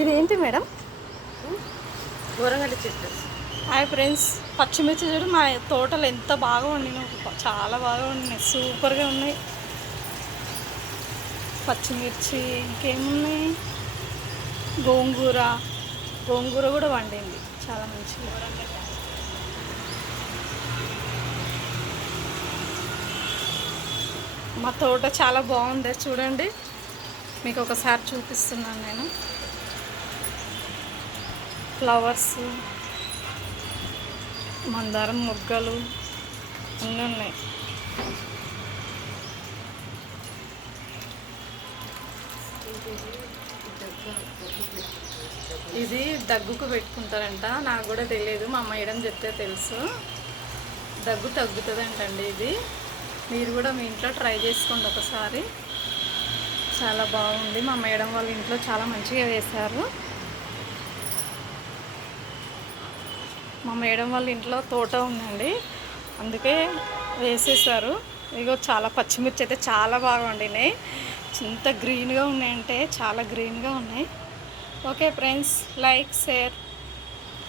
ఇదేంటి మేడం? గోరంగడ్డ చెట్టు. Hi friends, పచ్చిమిర్చి చూడు మా తోటలు ఎంత బాగా వండినాయి, చాలా బాగా వండినాయి, సూపర్గా ఉన్నాయి పచ్చిమిర్చి. ఇంకేమున్నాయి, గోంగూర. గోంగూర కూడా వండింది చాలా మంచిగా. మా తోట చాలా బాగుంది చూడండి, మీకు ఒకసారి చూపిస్తున్నాను నేను. ఫ్లవర్స్, మందారం మొగ్గలు అన్నీ ఉన్నాయి. ఇది దగ్గుకు పెట్టుకుంటారంట, నాకు కూడా తెలియదు, మా మేడం చెప్తే తెలుసు. దగ్గు తగ్గుతుందంటండి ఇది. మీరు కూడా మీ ఇంట్లో ట్రై చేసుకోండి ఒకసారి, చాలా బాగుంది. మా మేడం వాళ్ళ ఇంట్లో చాలా మంచిగా వేశారు. మా మేడం వాళ్ళ ఇంట్లో తోట ఉందండి, అందుకే వేసేసారు. ఇగో చాలా పచ్చిమిర్చి అయితే చాలా బాగా వండినాయి, ఎంత గ్రీన్గా ఉన్నాయంటే చాలా గ్రీన్గా ఉన్నాయి. Okay friends, like, share.